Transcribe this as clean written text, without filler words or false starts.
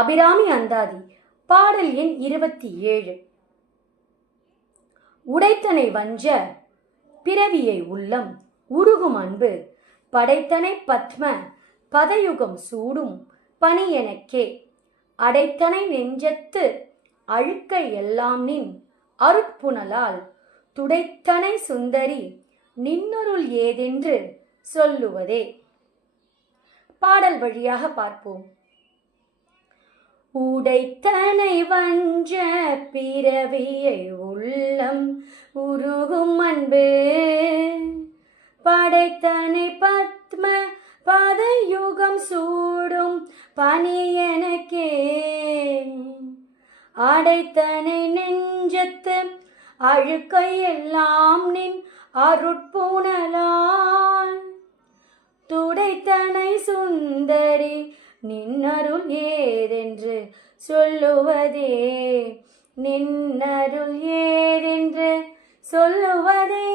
அபிராமி அந்தாதி பாடல் எண் 27. உடைத்தனை வஞ்ச பிறவியை உள்ளம் உருகும் அன்பு படைத்தனை பத்ம பதயுகம் சூடும் பணி எனக்கே அடைத்தனை நெஞ்சத்து அழுக்கை எல்லாம் நின் அருட்புணலால் துடைத்தனை சுந்தரி நின்னருள் ஏதென்று சொல்லுவதே. பாடல் வழியாக பார்ப்போம். உடைத்தனை வஞ்ச பிறவியை உள்ளம் உருகும் அன்பு படைத்தனை பத்ம பதயுகம் சூடும் பணி எனக்கே அடைத்தனை நெஞ்சத்து அழுக்கை எல்லாம் நின் அருட்புணலால் துடைத்தனை சுந்தரி நின்னருள் ஏதென்று சொல்லுவதே. நின்னருள் ஏதென்று சொல்லுவதே.